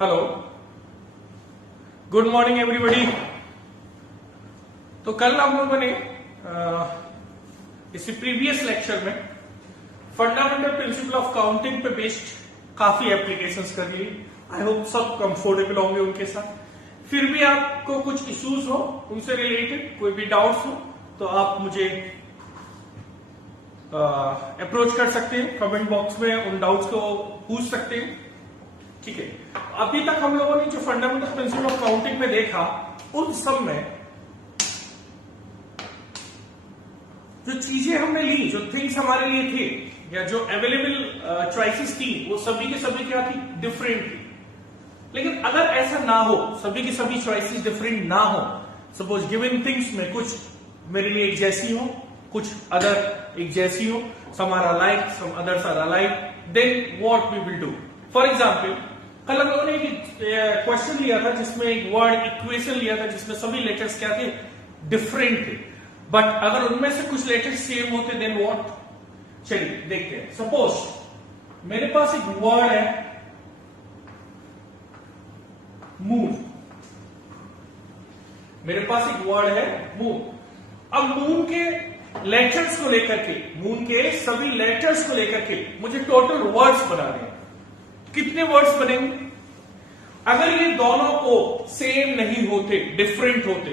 Hello, good morning everybody. तो कल हम लोगों ने इसी प्रीवियस लेक्चर में फंडामेंटल प्रिंसिपल ऑफ काउंटिंग पे बेस्ड काफी एप्लीकेशंस कर ली। आई होप सब कंफर्टेबल होंगे उनके साथ। फिर भी आपको कुछ इश्यूज हो उनसे रिलेटेड, कोई भी डाउट्स हो तो आप मुझे अप्रोच कर सकते हैं कमेंट बॉक्स में, उन डाउट्स को पूछ सकते हैं। ठीक है, अभी तक हम लोगों ने जो फंडामेंटल प्रिंसिपल ऑफ काउंटिंग में देखा उन सब में जो चीजें हमने ली, जो थिंग्स हमारे लिए थे या जो अवेलेबल चॉइसेस थी, वो सभी के सभी क्या थी? डिफरेंट थी। लेकिन अगर ऐसा ना हो, सभी की सभी चॉइसेस डिफरेंट ना हो, सपोज गिवन थिंग्स में कुछ मेरे लिए एक जैसी हो, कुछ अदर एक जैसी हो, some are alike, some others are alike, then what we will do. For example, कल हम लोगों ने एक क्वेश्चन लिया था जिसमें एक वर्ड इक्वेशन लिया था जिसमें सभी लेटर्स क्या थे? डिफरेंट थे। बट अगर उनमें से कुछ लेटर्स सेम होते देन व्हाट? चलिए देखते हैं। सपोज मेरे पास एक वर्ड है मून, मेरे पास एक वर्ड है मून। अब मून के लेटर्स को लेकर के, मून के सभी लेटर्स को लेकर के मुझे टोटल वर्ड्स बनाने हैं। कितने वर्ड्स बनेंगे? अगर ये दोनों को सेम नहीं होते, डिफरेंट होते,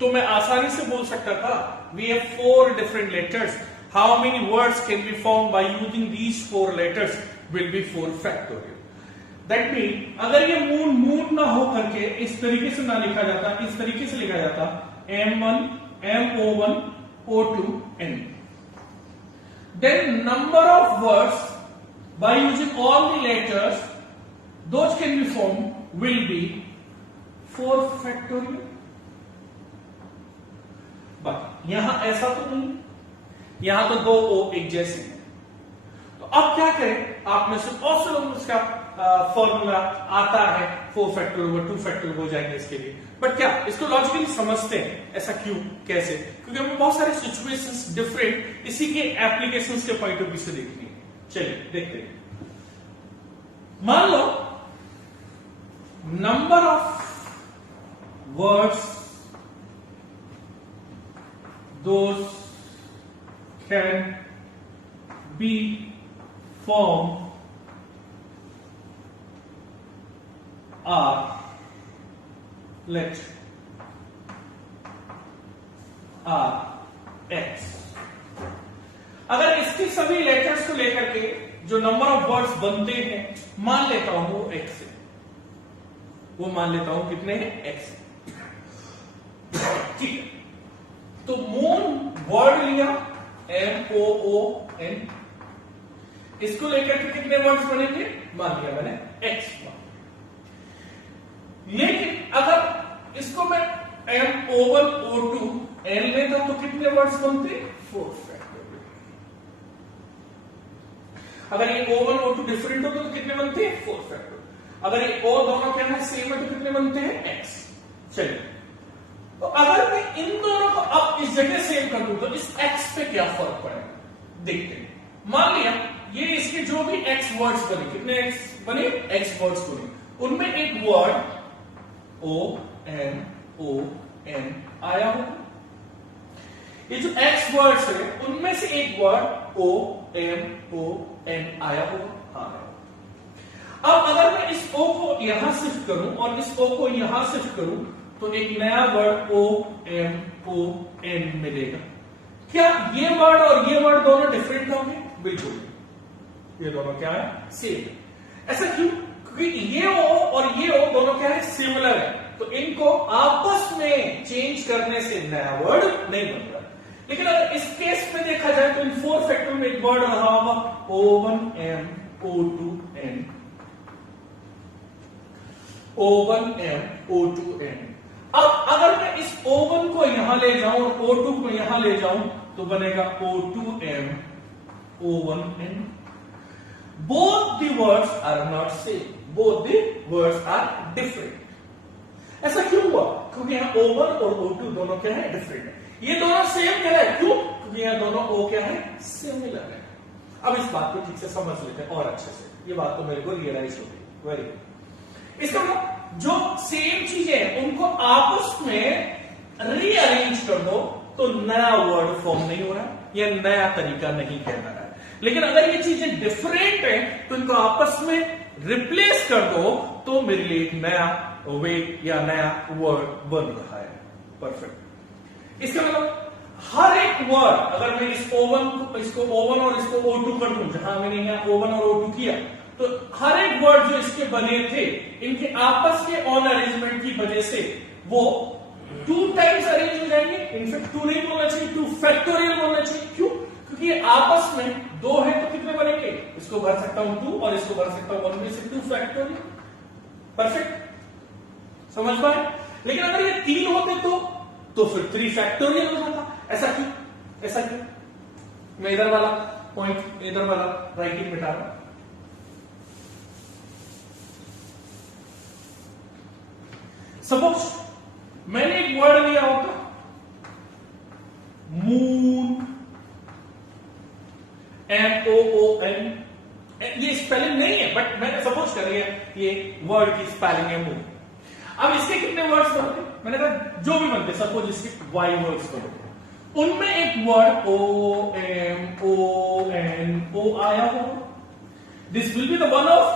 तो मैं आसानी से बोल सकता था we have 4 different letters, how many words can be form by using these 4 letters will be 4 factorial. That mean अगर ये मून मून ना हो करके इस तरीके से ना लिखा जाता, इस तरीके से लिखा जाता M1 MO1 O2 N, then number of words by using all the letters those can be formed will be 4 factorial। But यहां ऐसा तो नहीं, यहां तो 2 O एक जैसे हैं। तो अब क्या करें? आप में से बहुत से लोगों का फॉर्मूला आता है 4 फैक्टोरियल ओवर 2 फैक्टोरियल हो जाएंगे इसके लिए। बट क्या इसको लॉजिकली समझते हैं? ऐसा क्यों, कैसे? क्योंकि हमें बहुत सारे सिचुएशंस डिफरेंट इसी के एप्लीकेशंस के पॉइंट ऑफ व्यू से देखनी है। चलिए देखते हैं। मान लो number of words those can be form are, let R X. अगर इसके सभी लेटर्स को लेकर के जो नंबर ऑफ वर्ड्स बनते हैं, मान लेता हूं वो एक्स है, वो मान लेता हूं कितने हैं? एक्स। ठीक है, तो मून वर्ड लिया MOON, इसको लेकर के कितने वर्ड्स बनेंगे? मान लिया मैंने एक्स। लेकिन अगर इसको मैं MO1 O2 N लेता हूं तो कितने वर्ड्स बनते? 4 फैक्टोरियल। अगर ये O1 O2 डिफरेंट होते तो कितने बनते हैं? 4 फैक्टोरियल। अगर ये O दोनों क्या है? सेम है तो कितने बनते हैं? X। चलिए, तो अगर मैं इन दोनों को अब इस जगह सेम कर दूं तो इस X पे क्या फर्क पड़ेगा? देखते हैं। मान लिया ये इसके जो भी X वर्ड्स बने, कितने X बने? X वर्ड्स बने, उनमें एक वर्ड OMON आया हो। ये जो X वर्ड्स है उनमें से एक वर्ड OMON आया होगा। हाँ, अब अगर मैं इस O को यहां शिफ्ट करूं और इस O को यहां शिफ्ट करूं तो एक नया वर्ड OMON मिलेगा। क्या ये वर्ड और ये वर्ड दोनों डिफरेंट होंगे? बिल्कुल, ये दोनों क्या है? सेम। ऐसा क्यों? क्योंकि ये O और ये O दोनों क्या है? सिमिलर है। तो इनको आपस में चेंज करने से नया वर्ड नहीं बन रहा। लेकिन अगर इस केस में देखा जाए तो इन 4 फैक्टर में एक वर्ड रहा होगा O1M O2N, O1M O2N। अब अगर मैं इस O1 को यहां ले जाऊं और O2 को यहां ले जाऊं तो बनेगा O2M O1N। Both the words are not same, both the words are different। ऐसा क्यों हुआ? क्योंकि यहाँ O1 और O2 दोनों क्या है? डिफरेंट है। ये दोनों सेम क्या है? क्यों? क्योंकि यहाँ दोनों O क्या है? सिमिलर है। अब इस बात को ठीक से समझ लेते हैं और अच्छे से। ये बात तो मेरे को रियलाइज हो गई। Very good. इसका मतलब जो सेम चीजें हैं उनको आपस में रीअरेंज कर दो तो नया वर्ड फॉर्म नहीं हो रहा है, या नया तरीका नहीं कहना रहा है। लेकिन अगर ये चीजें डिफरेंट है तो इनको आपस में रिप्लेस कर दो तो मेरे लिए एक नया वे या नया वर्ड बन रहा है। परफेक्ट। इसका मतलब हर एक वर्ड, अगर मैं इसको ओवन और इसको O2 कर दूं, जहां मैंने यहाँ ओवन और O2 किया, तो हर एक वर्ड जो इसके बने थे इनके आपस के ऑन अरेंजमेंट की वजह से वो 2 टाइम्स अरेंज हो जाएंगे। इनफैक्ट 2 नहीं बोलना चाहिए, 2 फैक्टोरियल बोलना चाहिए। क्यों? क्योंकि ये आपस में 2 है तो कितने बनेंगे? इसको भर सकता हूं 2 और इसको भर सकता हूं 1 में से 2 फैक्टोरियल। परफेक्ट, समझ पाए? लेकिन अगर ये 3 होते तो फिर 3 फैक्टोरियल हो जाता। ऐसा क्यों? ऐसा क्यों? मैं इधर वाला पॉइंट, इधर वाला राइटिंग मिटा रहा हूं। सपोज मैंने एक वर्ड लिया होता मून, MOON। ये स्पेलिंग नहीं है बट मैंने सपोज कर लिया ये वर्ड की स्पेलिंग है मून। अब इसके कितने वर्ड्स बनते? मैंने कहा जो भी बनते, सपोज इसके Y वर्ड्स बनते, उनमें एक वर्ड OMONO आया हो। This will be the one of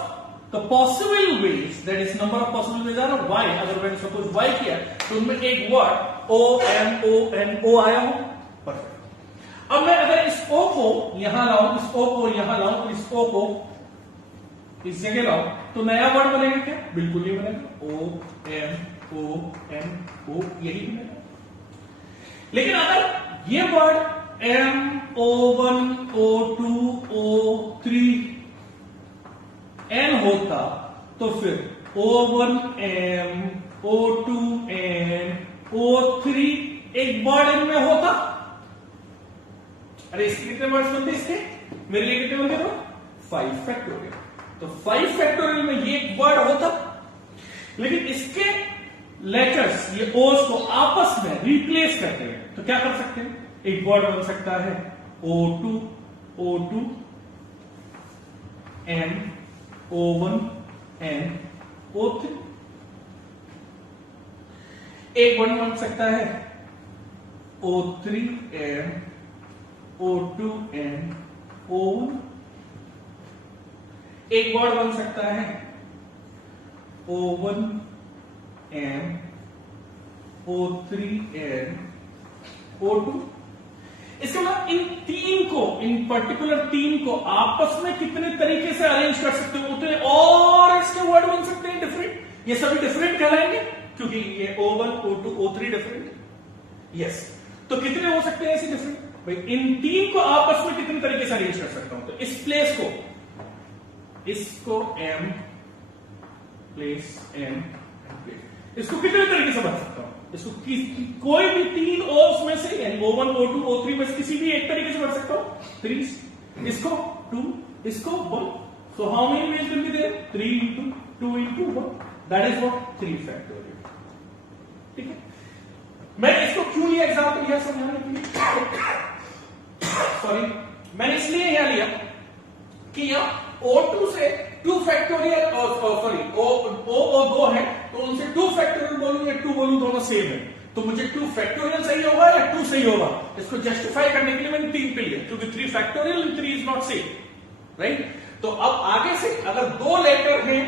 the possible ways, that is number of possible ways are Y। अगर मैंने सपोज Y किया तो उनमें एक वर्ड OMONO आया हो। परफेक्ट। अब मैं अगर इस O को यहां लाऊं, इस O को यहां लाऊं, इस O को इस जगह लाऊं, तो नया वर्ड बनेगा क्या? बिल्कुल नहीं बनेगा। OMONO यही बनेगा। लेकिन अगर ये word MO1 O2 O3 N होता तो फिर O1M O2N O3 एक वर्ड इनमें होता। अरे इसके कितने वर्ड्स बनते? इसके मेरे लिए कितने बनते? 5 फैक्टोरियल। तो 5 फैक्टोरियल में ये एक वर्ड होता। लेकिन इसके लेटर्स, ये ओस को आपस में रिप्लेस करते हैं तो क्या कर सकते हैं? एक वर्ड बन सकता है O2 O2 N O1 N O3। एक वर्ड बन सकता है O3 N O2 N O1। एक वर्ड बन सकता है O1 N O3 N O2। इसके बाद इन पर्टिकुलर 3 को आपस में कितने तरीके से अरेंज कर सकते हो उतने और इसके वर्ड बन सकते हैं डिफरेंट। ये सभी डिफरेंट कहलाएंगे क्योंकि ये O1 O2 O3 different. Yes, तो कितने हो सकते हैं ऐसे डिफरेंट? भाई इन 3 को आपस में कितने तरीके से अरेंज कर सकता हूं? तो इस प्लेस को, इसको M प्लेस N प्लेस, इसको कितने तरीके से बन सकता हूं? इसको कोई भी 3 ओस में से, यानी O1 O2 O3 में से किसी भी एक तरीके से बन सकता हूं। 3, इसको 2, इसको 1। So how many ways will be there? 3 into 2 into 1, that is what 3 factorial. ठीक है, मैं इसको क्यों लिया एग्जांपल यहां समझाने के लिए? सॉरी, मैंने इसलिए यहां लिया कि यहां O2 से 2 फैक्टोरियल सॉरी O 2 है तो उनसे 2 फैक्टोरियल बोलूं या 2 बोलूं, दोनों सेम है। तो मुझे 2 फैक्टोरियल सही होगा या 2 सही होगा? इसको जस्टिफाई करने के लिए मैंने 3 पे लिया क्योंकि 3 factorial and 3 is not same, right? तो अब आगे से अगर 2 लेटर हैं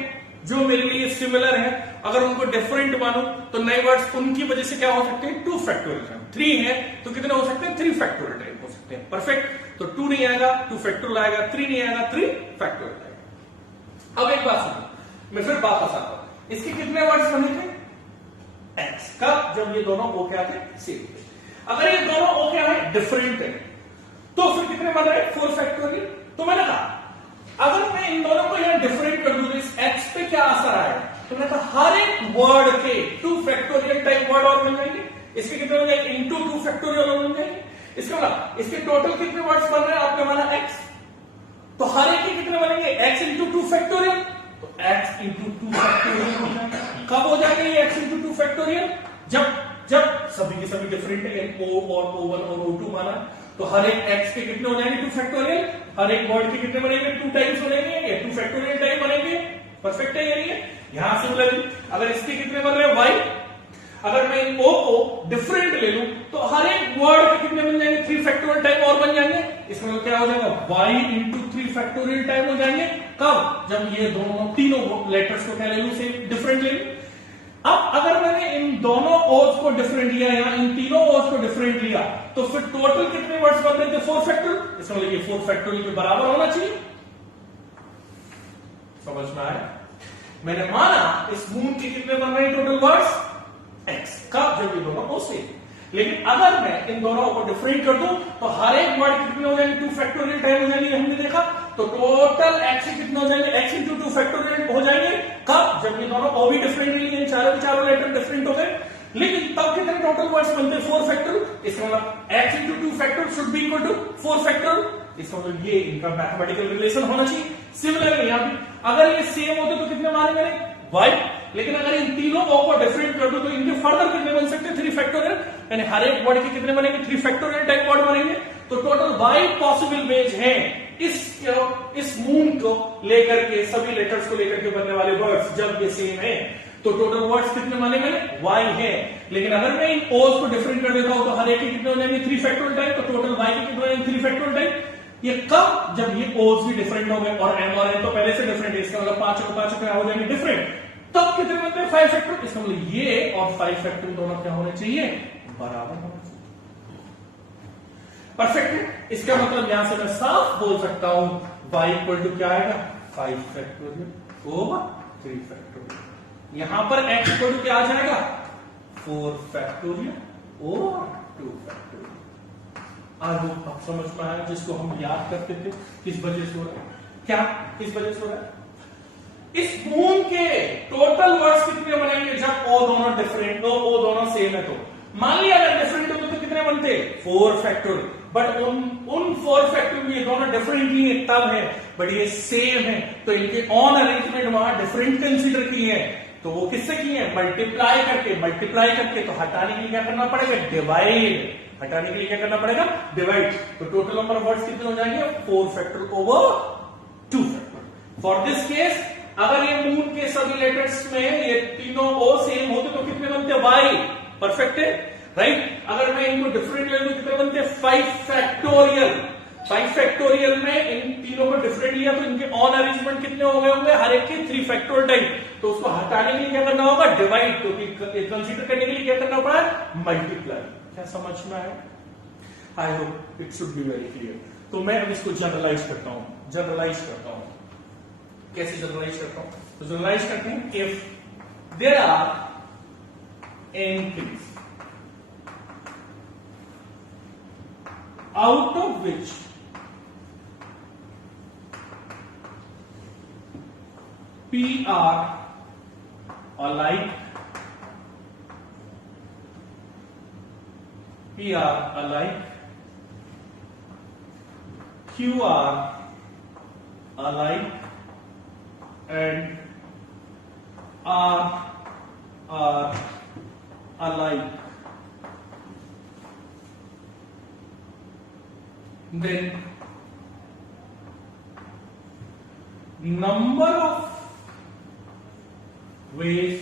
जो मेरे लिए सिमिलर है, अगर उनको डिफरेंट मानो तो नए वर्ड्स उनकी वजह से क्या हो सकते हैं? 2 फैक्टोरियल। 3 है तो कितने हो सकते हैं? 3 फैक्टोरियल टाइप हो सकते हैं। परफेक्ट। तो 2 नहीं आएगा, 2 फैक्टोरियल आएगा, 3 नहीं आएगा, 3 फैक्टोरियल आएगा। अब एक बात सुनो, मैं फिर वापस आता हूं। इसके कितने वर्ड्स बने थे? एक्स। कब? जब ये दोनों ओ क्या थे? सेम थे। अगर ये दोनों ओ क्या है? डिफरेंट है, तो फिर कितने बन रहे? 4 फैक्टोरियल। तो मैंने कहा अगर मैं इन दोनों को यहां डिफरेंट कर दूं तो इस एक्स पे क्या असर आएगा? तो मैंने कहा हर एक वर्ड के 2 फैक्टोरियल टाइप वर्ड और मिल जाएंगे। इसके कितने हो जाएंगे? इनटू 2 फैक्टोरियल और मिल जाएंगे। इसका मतलब इसके टोटल कितने वर्ड्स बन रहे हैं? आपने माना एक्स, तो हर एक के कितने बनेंगे? X into 2 factorial. तो एक्स इंटू 2 फैक्टोरियल हो जाएगा। कब हो जाएगा ये एक्स इंटू 2 फैक्टोरियल? जब सभी के सभी डिफरेंट है, O और O1 और O2 माना, तो हर एक एक्स के कितने हो जाएंगे? 2 फैक्टोरियल। हर एक वर्ड के कितने बनेंगे? 2 टाइम्स बनेंगे या 2 फैक्टोरियल टाइम बनेंगे। परफेक्ट है ये। यहां सिमिलरली अगर इसके कितने बन रहे हैं वाई, अगर मैं इन ओ को डिफरेंट ले लूं तो हर एक वर्ड के कितने बन जाएंगे 3 फैक्टोरियल टाइम और बन जाएंगे। इसमें मतलब क्या हो जाएगा y इंटू 3 फैक्टोरियल टाइम हो जाएंगे। कब? जब ये दोनों तीनों लेटर्स को क्या ले लूं से डिफरेंट ले लूं। अब अगर मैंने इन दोनों ओज को डिफरेंट लिया या इन तीनों ओज को डिफरेंट लिया तो फिर टोटल कितने वर्ड्स बन रहे थे 4 फैक्टोरियल। इसमें मतलब ये 4 फैक्टोरियल के बराबर होना चाहिए। समझ में आया? मैंने माना इस मून के कितने बन रहे हैं टोटल वर्ड्स x, कब? जब ये दोनों ओ से। लेकिन अगर मैं इन दोनों को डिफरेंट कर दूं तो हर एक वर्ड कितने हो जाएंगे 2 फैक्टोरियल टाइम हो जाएंगे। हमने देखा तो टोटल x कितने हो जाएंगे x इंटू 2 फैक्टोरियल हो जाएंगे। कब? जब ये दोनों ओ भी डिफरेंट लिए चारों लेटर डिफरेंट हो गए। लेकिन तब कितने टोटल वर्ड्स बनते हैं 4 फैक्टोरियल। इसका मतलब x into 2 factorial should be equal to 4 factorial. इसका मतलब ये इनका मैथमेटिकल रिलेशन होना चाहिए। सिमिलरली यहां भी अगर ये सेम होते तो कितने मारे मैंने y, लेकिन अगर इन तीनों ओ को डिफरेंट कर दो तो इनके फर्दर कितने बन सकते हैं 3 फैक्टोरियल, यानी हर एक वर्ड के कितने बनेंगे 3 फैक्टोरियल टाइप वर्ड बनेंगे। तो टोटल y पॉसिबल वेज हैं इस मून को लेकर के सभी लेटर्स को लेकर के बनने वाले वर्ड्स जब ये सेम है तो टोटल वर्ड्स कितने माने मैंने y है। लेकिन अगर मैं इन ओज को डिफरेंट कर देता हूं तो हर एक के कितने हो जाएंगे 3 फैक्टोरियल टाइप। तो टोटल y के कितने हो जाएंगे 3 फैक्टोरियल टाइप। ये कब? जब ये ओज भी डिफरेंट हो गए और m और n तो पहले से डिफरेंट है। इसका मतलब 5 क्या हो जाएंगे डिफरेंट। तब कितने बनते हैं 5 फैक्टोरियल। इसका मतलब ये और 5 फैक्टोरियल दोनों क्या होने चाहिए बराबर होना चाहिए। परफेक्ट है। इसका मतलब यहां से मैं साफ बोल सकता हूं y इक्वल टू क्या आएगा 5 फैक्टोरियल ओवर 3 फैक्टोरियल। यहां पर x इक्वल टू क्या आ जाएगा 4 फैक्टोरियल ओवर 2 फैक्टोरियल। आज वो आप समझ में आया जिसको हम याद करते थे किस वजह से हो रहा है, क्या किस वजह से हो रहा है। इस मून के टोटल वर्ड्स कितने बनेंगे जब ओ दोनों डिफरेंट हो ओ दोनों सेम है। तो मान लिया अगर डिफरेंट होते तो कितने बनते 4 फैक्टोरियल। बट उन 4 फैक्टोरियल ये दोनों डिफरेंटली तब है बट ये सेम है तो इनके ऑन अरेंजमेंट वहां डिफरेंट कंसीडर किए हैं। तो वो किससे किए हैं मल्टीप्लाई करके। तो हटाने के लिए क्या करना पड़ेगा डिवाइड। हटाने के लिए क्या करना पड़ेगा डिवाइड। तो टोटल नंबर ऑफ वर्ड्स कितने हो जाएंगे 4 factorial over 2 factorial. For this case अगर ये मून के सभी लेटर्स में ये तीनों ओ सेम होते तो कितने बनते y। परफेक्ट है राइट। अगर मैं इनको डिफरेंट ले लूं कितने बनते 5 फैक्टोरियल। 5 फैक्टोरियल में इन तीनों को डिफरेंट लिया तो इनके ऑन अरेंजमेंट कितने हो गए होंगे हर एक के 3 फैक्टोरियल टाइप। तो उसको हटाने के लिए क्या करना होगा डिवाइड। क्योंकि कंसीडर करने के लिए क्या करना पड़ा मल्टीप्लाई। क्या समझ में आया? I hope it should be very clear. तो मैं अब इसको जनरलाइज करता हूं। कैसे जनरलाइज करता हूं? तो जनरलाइज करते हैं if there are n things out of which p are alike, q are alike and r are alike, then number of ways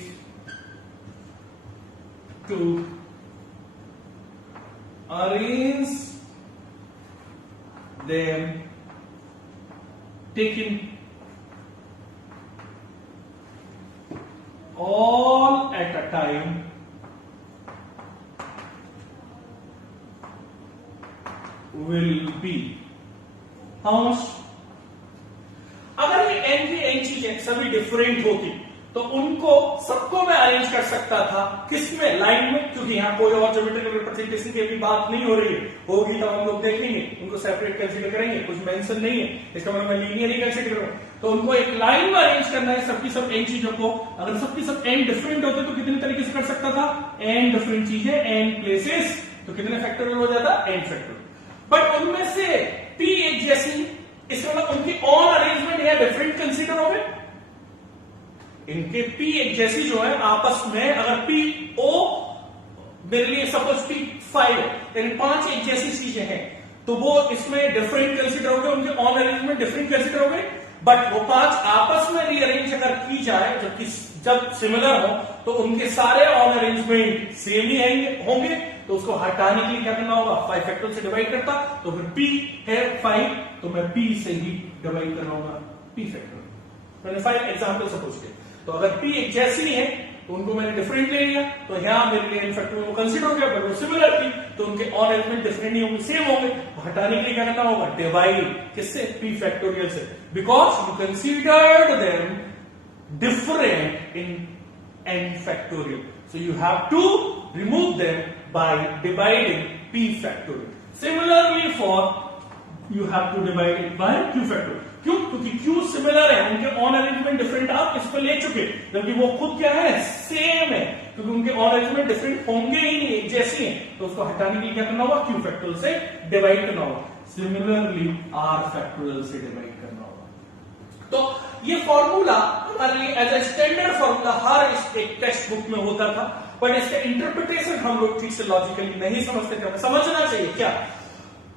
to arrange them taken all at a time will be how much? अगर ये n की n चीजें सभी different होती तो उनको सबको मैं अरेंज कर सकता था किसमें लाइन में। क्योंकि यहां कोई और ज्योमेट्रिकल रिप्रेजेंटेशन की अभी बात नहीं हो रही है। होगी तो हम लोग देखेंगे उनको सेपरेट कंसीडर करेंगे। कुछ मेंशन नहीं है इसका मतलब मैं लीनियर ही कंसीडर करूं। तो उनको एक लाइन में अरेंज करना है सबकी सब n चीजों को। अगर सबकी सब n डिफरेंट होते तो कितने तरीके से कर सकता था n डिफरेंट चीजें n प्लेसेस। तो कितने फैक्टोरियल हो जाता n फैक्टोरियल। बट उनमें से p एक जैसी इसका मतलब उनकी ऑन अरेंजमेंट या डिफरेंट कंसीडर हो गए। इनके p एक जैसी जो है आपस में अगर p o मेरे लिए सपोज p 5 यानी 5 एक जैसी चीजें हैं तो वो इसमें डिफरेंट कंसीडर हो गए। उनके ऑन अरेंजमेंट डिफरेंट कंसीडर हो गए। बट वो 5 आपस में रीअरेंज अगर की जाए, जब सिमिलर हो तो उनके सारे ऑन अरेंजमेंट सेम ही होंगे, तो उसको हटाने के लिए क्या करना होगा, 5 फैक्टोरियल से डिवाइड करता, तो फिर p है 5, तो मैं p से ही डिवाइड करना होगा p फैक्टोरियल। मैंने 5 एग्जाम्पल से पूछ लिया, तो अगर p एक जैसी है तो उनको मैंने डिफरेंट ले लिया, तो यहां मेरे लिए इन फैक्टोरियल को कंसीडर हो गया, बट वो सिमिलर थी तो उनके ऑन अरेंजमेंट डिफरेंट नहीं होंगे, सेम होंगे। हटाने के लिए क्या करना होगा, डिवाइड, किससे, p फैक्टोरियल से, because you considered them different in n factorial, so you have to remove them by dividing p factorial. Similarly for you have to divide it by q factorial. क्यों, क्योंकि q similar है, उनके on arrangement different आप इस पर ले चुके, जबकि वो खुद क्या है, सेम है, क्योंकि उनके ऑन अरेंजमेंट डिफरेंट होंगे ही नहीं, एक जैसी है, तो उसको हटाने के लिए क्या करना होगा, q फैक्टोरियल से डिवाइड करना होगा। सिमिलरली r फैक्टोरियल से डिवाइड करना होगा। तो ये फॉर्मूला हमारे लिए एज ए स्टैंडर्ड फॉर्मूला हर एक टेक्स्ट बुक में होता था, बट इसका इंटरप्रिटेशन हम लोग ठीक से लॉजिकली नहीं समझते थे। समझना चाहिए क्या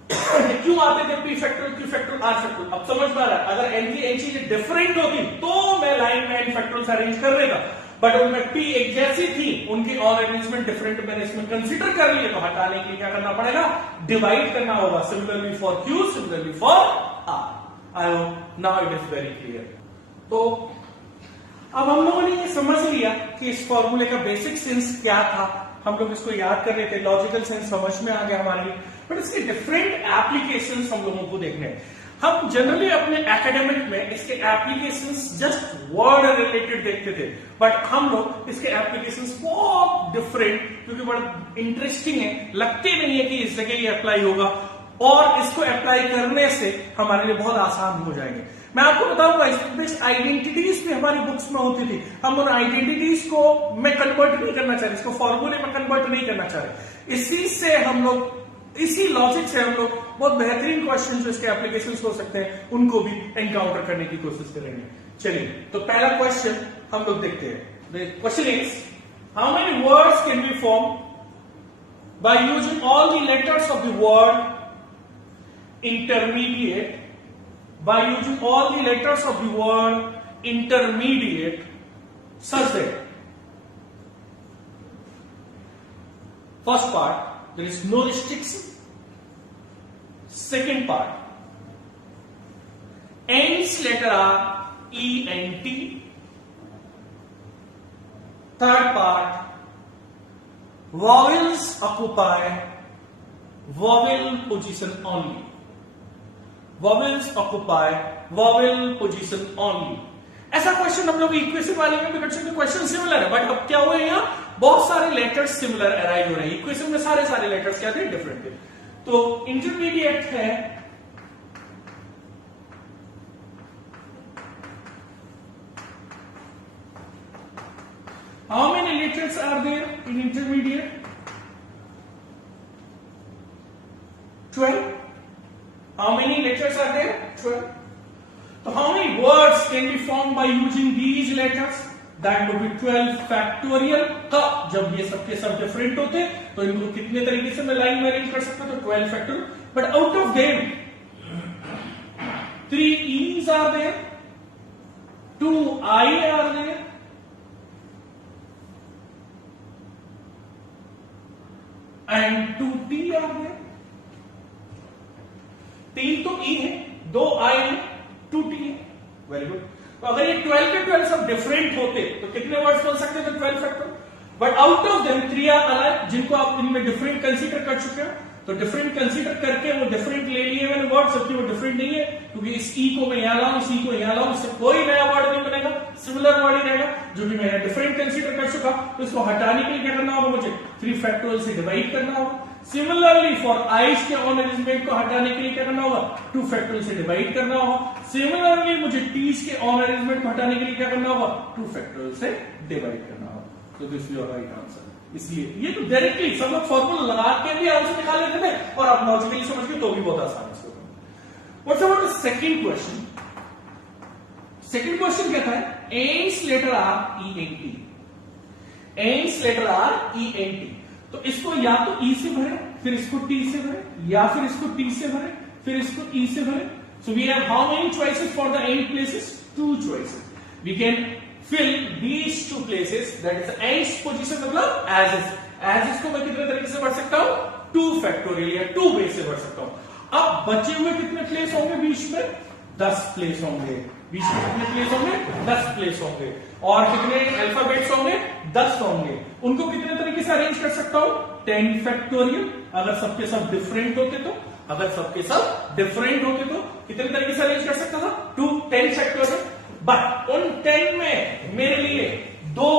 क्यों आते थे p factorial, q factorial, r factorial. अब समझ पा रहा है, अगर n की n चीजें डिफरेंट होती तो मैं लाइन में n फैक्टोरियल से अरेंज कर देता, बट उनमें p एक जैसी थी, उनकी ऑन अरेंजमेंट डिफरेंट मैंने इसमें कंसीडर कर लिया, तो हटाने के लिए क्या करना पड़ेगा, डिवाइड करना होगा। Similarly for q, similarly for r। I hope now it is very clear. तो अब हम लोगों ने ये समझ लिया कि इस फॉर्मूले का बेसिक सेंस क्या था, हम लोग इसको याद कर रहे थे, लॉजिकल सेंस समझ में आ गया हमारे लिए, बट इसके डिफरेंट एप्लीकेशंस हम लोगों को देखने हैं। हम जनरली अपने एकेडमिक में इसके एप्लीकेशंस जस्ट वर्ड रिलेटेड देखते थे, बट हम लोग इसके एप्लीकेशंस बहुत डिफरेंट, क्योंकि बड़ा इंटरेस्टिंग है, लगते नहीं है कि इस जगह ये अप्लाई होगा, और इसको अप्लाई करने से हमारे लिए बहुत आसान हो जाएंगे। मैं आपको बताऊंगा, इस आइडेंटिटीज भी हमारी बुक्स में होती थी, हम उन आइडेंटिटीज को मैं कन्वर्ट नहीं करना चाह रहे, इसको फॉर्मूले में कन्वर्ट नहीं करना चाह रहे। इसी से हम लोग, इसी लॉजिक से हम लोग बहुत बेहतरीन क्वेश्चन जो इसके एप्लीकेशन हो सकते हैं उनको भी एनकाउंटर करने की कोशिश करेंगे। चलिए, तो पहला क्वेश्चन हम लोग देखते हैं। Question is, how many words can be form by using all the letters of the word intermediate, by using all the letters of the word intermediate such that first part there is no restriction, second part ends letter are ENT, third part vowels occupy vowel position only, vowels occupy vowel position only। ऐसा question हम लोग equation वाले में भी कर सकते, question similar है, but अब क्या हुआ है, यहाँ बहुत सारे लेटर्स सिमिलर अराइव हो रहे हैं, इक्वेशन में सारे लेटर्स क्या थे, डिफरेंट थे। तो इंटरमीडिएट है how many letters are there in intermediate, 12। How many letters are there? 12. So how many words can be formed by using these letters? That would be 12 factorial। कब, जब ये सबके सब डिफरेंट होते तो इनको कितने तरीके से मैं लाइन में अरेंज कर सकता, तो 12 factorial। But out of them 3 E's are there, 2 I are there, and 2 T are there। 3 तो ई है, 2 आई है, 2 टी है। Very good. तो अगर ये 12 के 12 सब डिफरेंट होते तो कितने वर्ड्स बोल सकते थे, 12 factor. But out of them 3 are alive, जिनको आप इनमें डिफरेंट कंसीडर कर चुके हो, तो डिफरेंट कंसीडर करके वो डिफरेंट ले लिए मैंने वर्ड, जबकि वो डिफरेंट नहीं है, क्योंकि इस ई को मैं यहां लाऊं, इस ई को यहां लाऊं, इससे कोई नया वर्ड नहीं बनेगा, सिमिलर वर्ड ही रहेगा। जो भी मैंने डिफरेंट कंसीडर कर चुका, तो इसको हटाने के लिए क्या करना होगा, मुझे 3 फैक्टोरियल से डिवाइड करना होगा। सिमिलरली फॉर आइज के ऑन अरेंजमेंट को हटाने के लिए क्या करना होगा, 2 फैक्टोरियल से डिवाइड करना होगा। सिमिलरली मुझे टीज के ऑन अरेंजमेंट को हटाने के लिए क्या करना होगा, 2 फैक्टोरियल से डिवाइड करना होगा। तो this is your right answer. इसलिए ये तो डायरेक्टली सब लोग फॉर्मूला लगा के भी आंसर निकाल लेते थे, और आप लॉजिकली समझ के तो भी बहुत आसान है। What's about the second question? Second question क्या था, ends letter are ENT, ends letter are ENT। तो इसको या तो ई से भरे, फिर इसको टी से भरे, या फिर इसको टी से भरे, फिर इसको ई से भरे, So we have how many choices for the nth places? 2 choices. We can fill these 2 places, that is nth position मतलब as is. As is को मैं कितने तरीके से भर सकता हूँ? 2 फैक्टोरियल या 2 वे से भर सकता हूँ. अब बचे हुए कितने प्लेस होंगे बीच में? 10 प्लेस होंगे. बीच में कितने प्लेस होंगे? 10 प्लेस होंगे. और कितने अल्फाबेट्स होंगे? 10 होंगे. उनको कितने तरीके से अरेंज कर सकता हूँ? 10 फैक्टोरियल. अगर सबके सब डिफरेंट होते तो, अगर सबके सब डिफरेंट होते तो कितने तरीके से अरेंज कर सकता था? 10 फैक्टोरियल. बट उन 10 में मेरे लिए 2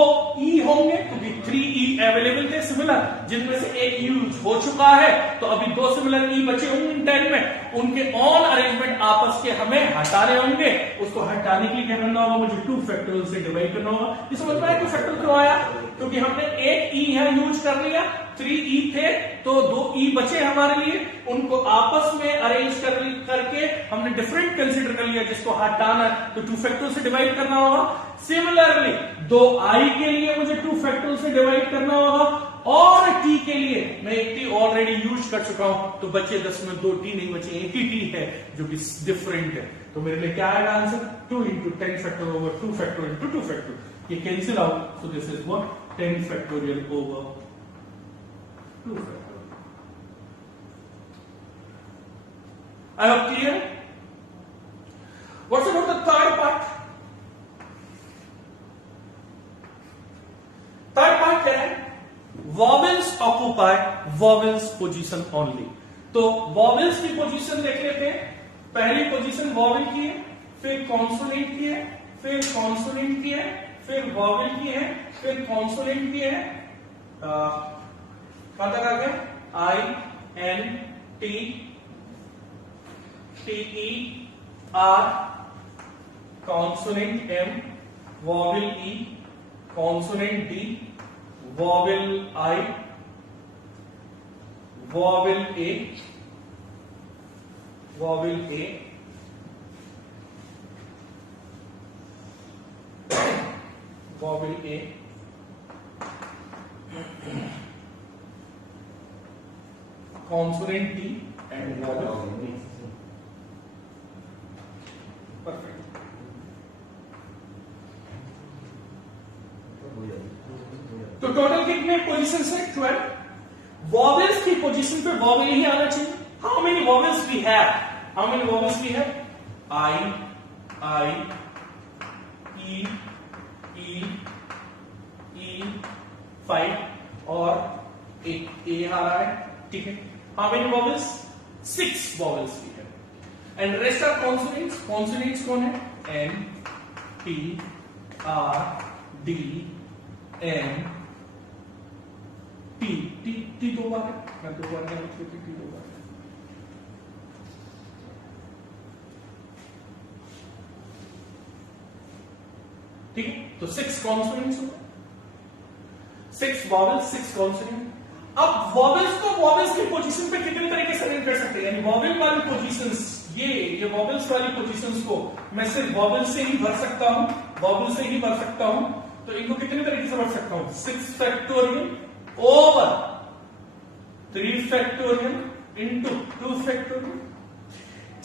ई होंगे क्योंकि 3 ई अवेलेबल थे सिमिलर, जिनमें से एक यूज हो चुका है, तो अभी 2 सिमिलर ई बचे होंगे इन 10 में. उनके ऑन अरेंजमेंट आपस के हमें हटाने होंगे. उसको हटाने के लिए क्या करना होगा? मुझे 2 फैक्टोरियल से डिवाइड करना होगा. ये समझ में आया 2 फैक्टोरियल क्यों आया? क्योंकि हमने एक ई यहां यूज कर लिया, 3 ई थे तो 2 ई बचे हमारे लिए. उनको आपस में अरेंज करके हमने डिफरेंट कंसीडर कर लिया जिसको हटाना, तो 2 फैक्टोरियल से डिवाइड करना होगा. सिमिलरली 2 आई के लिए मुझे 2 फैक्टोरियल से डिवाइड करना होगा, और टी के लिए मैं एक टी ऑलरेडी यूज कर चुका हूं, तो बचे 10 में 2 टी नहीं बचे, एक ही टी है जो कि डिफरेंट है. तो मेरे लिए क्या आएगा answer? 2 into 10 factorial over 2 factorial into 2 factorial. ये cancel out, so this is what? 10 factorial over 2 factorial. I hope clear. What's about the third part? Third part क्या है? Vowels occupy vowels position only. तो vowels की position देख लेते हैं. पहली position vowel की है, फिर consonant की है, फिर consonant की है, फिर vowel की है, फिर consonant की है. कहां तक आ गया? I N T T E R, consonant M, vowel E, consonant D, vowel I, vowel A, vowel A, vowel A, consonant D and vowel D. Perfect. तो टोटल कितने पोजीशन है? 12. वॉवेल्स की पोजीशन पे वॉवेल ही आना चाहिए. How many vowels we have? How many vowels we have? I, E, E, E, 5 और एक ए आ रहा है. ठीक है. How many vowels? 6 vowels we have. And rest are consonants. Consonants कौन है? N, T, R, D, N, T. T T 2 बार है, मैं 2 बार नहीं लिखती, टी 2 बार है. ठीक है. तो 6 कॉन्सोनेंट्स हो, 6 वॉवेल्स, 6 कॉन्सोनेंट. अब वॉवेल्स को वॉवेल्स की पोजीशन पे कितने तरीके से अरेंज कर सकते हैं? यानी वॉवेल वाली पोजीशंस, ये वॉवेल्स वाली पोजीशंस को मैं सिर्फ वॉवेल से ही भर सकता हूं, वॉवेल से ही भर सकता हूं. तो इनको कितने तरीके से भर सकता हूं? 6 factorial over 3 factorial into 2 factorial.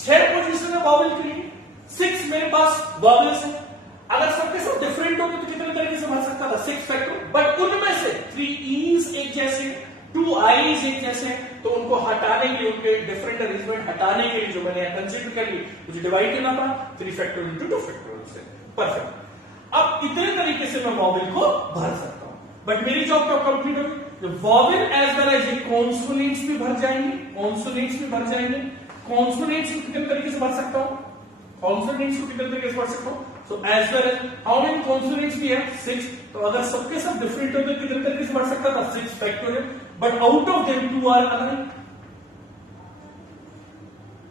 6 position है वॉवेल के लिए, 6 मेरे पास वॉवेल्स है. अगर सबके सब डिफरेंट होंगे तो कितने तरीके से भर सकता था? 6 फैक्टोरियल. बट उनमें से 3 ईज एक जैसे, 2 आईज एक जैसे, तो उनको हटाने के लिए, उनके डिफरेंट अरेंजमेंट हटाने के लिए जो मैंने कंसीडर कर ली, मुझे डिवाइड करना पड़ा 3 फैक्टोरियल इंटू 2 फैक्टोरियल से. परफेक्ट. अब इतने तरीके से मैं वॉवेल को भर सकता हूं. बट मेरी जॉब कब कंप्लीट होगी? वॉवेल एज वेल एज ये कॉन्सोनेंट्स भी भर जाएंगे, कॉन्सोनेंट्स भी भर जाएंगे. कॉन्सोनेंट्स को कितने तरीके से भर सकता हूं? कॉन्सोनेंट्स को कितने तरीके से भर सकता हूं? So as well as how many consonants भी है? 6. तो अगर सबके सब डिफरेंट होते कितने तरीके से भर सकता था? 6 factorial. But out of them 2 are alike.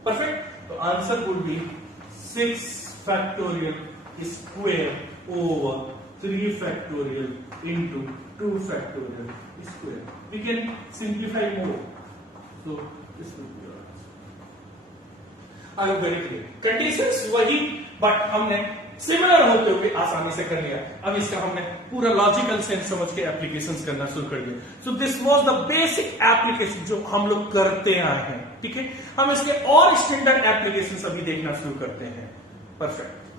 Perfect. तो answer would be 6 factorial square over 3 factorial into 2 factorial square. We can simplify more. So this will be our answer. I am very clear. Conditions वही, but हमने similar होते हुए आसानी से कर लिया। अब इसका हमने पूरा लॉजिकल सेंस समझ के एप्लीकेशंस करना शुरू कर दिया। So this was the basic application जो हम लोग करते आए हैं। ठीक है, हम इसके और स्टैंडर्ड एप्लीकेशंस अभी देखना शुरू करते हैं। परफेक्ट।